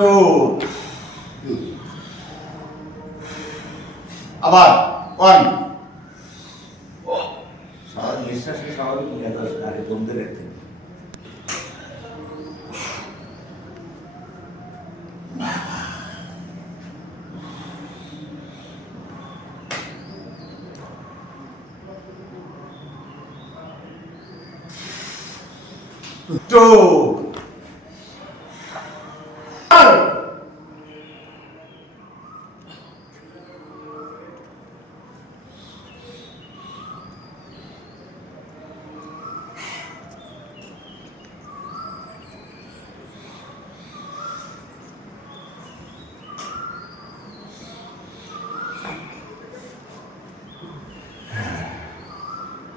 2 আবার 1 স্বাভাবিক নিঃশ্বাসকে স্বাভাবিক নিয়ে যাস আগে বন্ধে রাখতে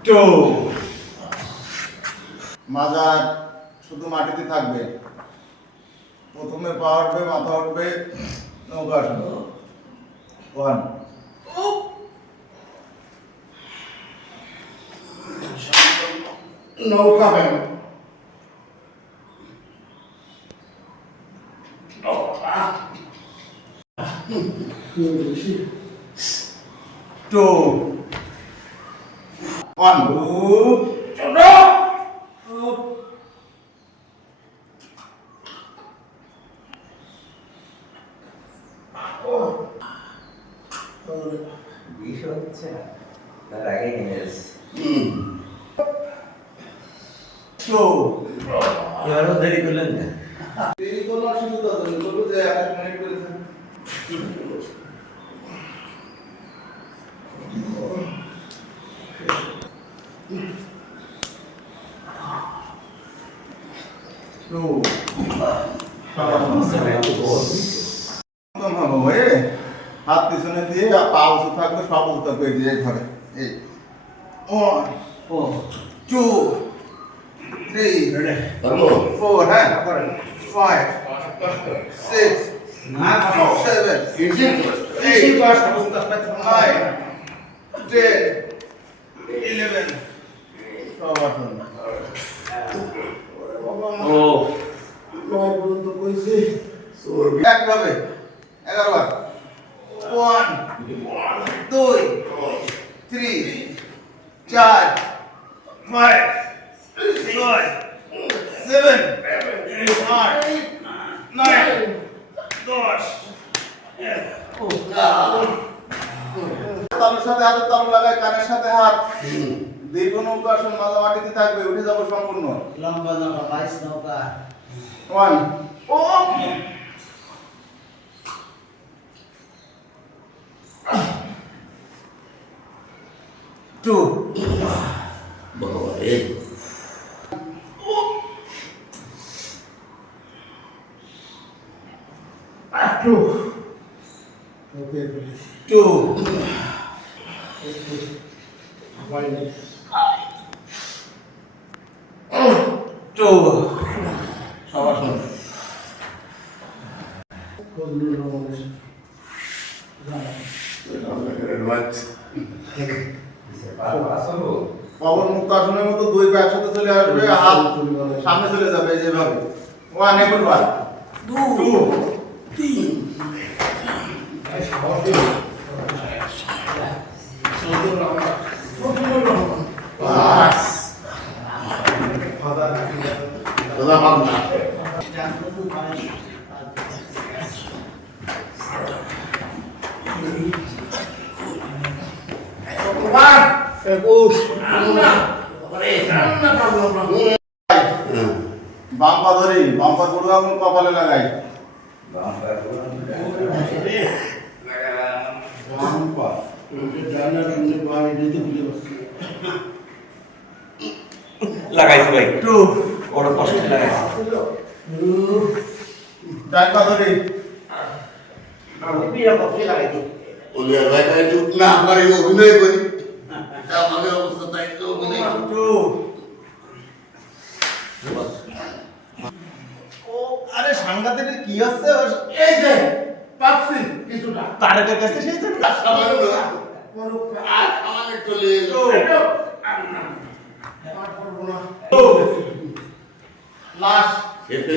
2 মাজা শুধু মাটিতে থাকবে প্রথমে পা উঠবে মাথা উঠবে নৌকা আসবে 1 নৌকা ব্যায়াম 2 1 বিষয় হচ্ছে না তার আগে নেমেছে 2 এবারও দেরি করলেন না দেরি কোনো অসুবিধা নেই বলবো যে 1 মিনিট করেছেন হাত পিছনে দিয়ে পা উঁচু থাকবে সব উঁচু থাকবে এই যে ঘরে এই 1 2 3 4 হ্যাঁ 5 6 7 8 9 10 11 সব আসুন ও একভাবে 11 বার 1 2 3 4 5 6 7 8 9 10 তালুর সাথে হাতের তালু লাগায় কানের সাথে হাত দীর্ঘ নৌকা আসন মাজা মাটিতে থাকবে উঠে যাবো সম্পূর্ণ লম্বা নৌকা 22 নৌকা 1 2 বাবারে 2 সবার শুনুন পবন মুক্ত আসনের মতো দুই পা একসাথে চলে আসবে হাত সামনে চলে যাবে যেভাবে 1 এখন 1 2 বাম পা ধরি বাম পা গুরু আঙুল কপালে লাগাই লাগাইছি ভাই 2 ওরা কষ্ট লাগাইছি ডান পা ধরি ওদের ভাই চুপ না পারে অভিনয় করি আমাদের অবস্থা তাই তো অভিনয় 2 ও আরে সাংঘাতিক কি হচ্ছে এই যে পাচ্ছি কিছুটা তারেকের কাছে সেই তো আমাদের চলে এলো লাস্ট এসে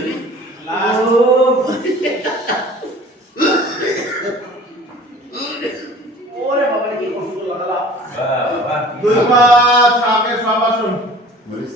ওরে বাবা রে কি কষ্ট লাগালা বাহ বাহ দুই মাস আগে সব আসুন বলিস